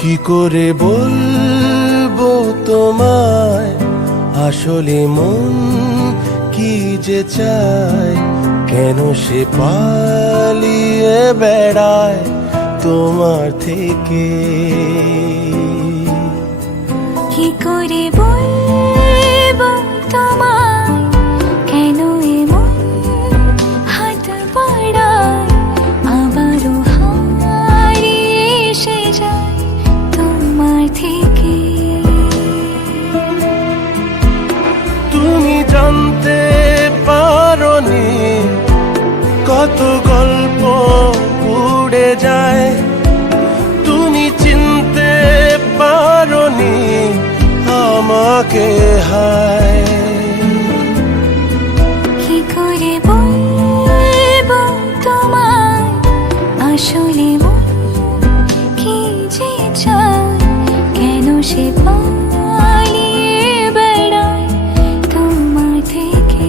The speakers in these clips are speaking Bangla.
কি করে বলবো তোমায়, আসলে মন কি যে চায়, কেন সে পালিয়ে বেড়ায় তোমার থেকে। কি করে বলবো তোমায়, কেন এমন হাত বাড়ায়, আবারও হারিয়ে এসে যায় তোমার থেকে। তুমি জানতে পারোনি কত গল্প উড়ে যায়, তুমি চিনতে পারোনি আমাকে হায়। কি করে বলবো তোমায়, আসলে মন কি যে চায়, কেন সে পালিয়ে বেড়ায় তোমার থেকে।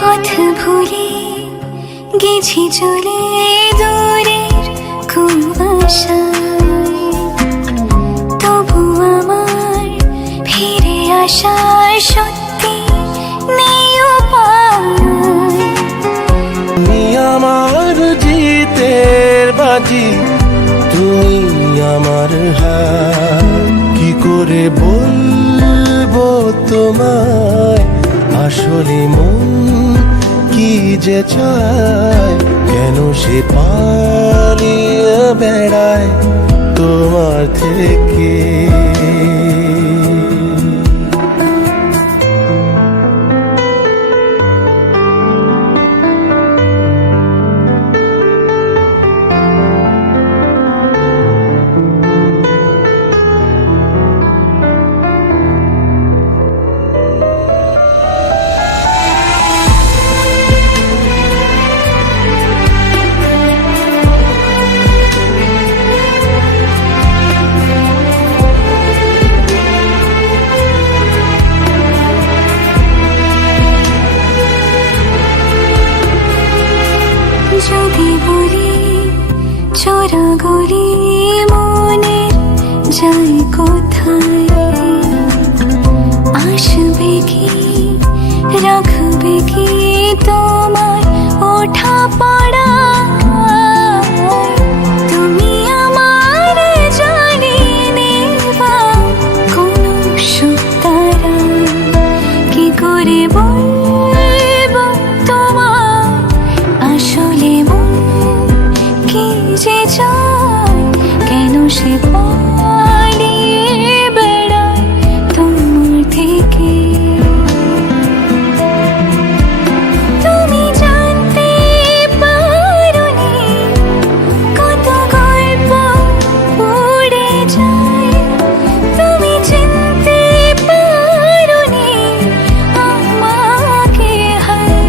কথা ভুলে গেছি চলে দূরের কোন আশায়, তবু আমার ফিরে আসার সত্যি নেই উপায়। তুমি আমার জিতের বাজি, তুমি আমার হার। কি করে বলবো তোমায়, আসলে মন কি যে চায়, কেন সে পালিয়ে বেড়ায় তোমার থেকে। যদি বলি চোরা গলি মনের যায় কোথায়, আসবে কি রাখবে কি তোমার ওঠা পড়া। তুমি আমার জানিয়ে নেবা কোন সুতারা। কি করে বলবো তোমার, আসলে মন কি যে চায়, কেন সে পালিয়ে বেড়ায় তোমার থেকে। তুমি জানতে পারোনি কত গল্প উড়ে যায়, তুমি চিনতে পারোনি আমাকে হায়।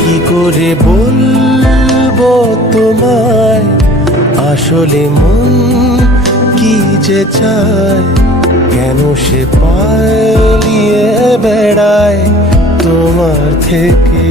কি করে বলবো তোমায়, আসলে মন কি যে চায়, কেন সে পালিয়ে বেড়ায় তোমার থেকে।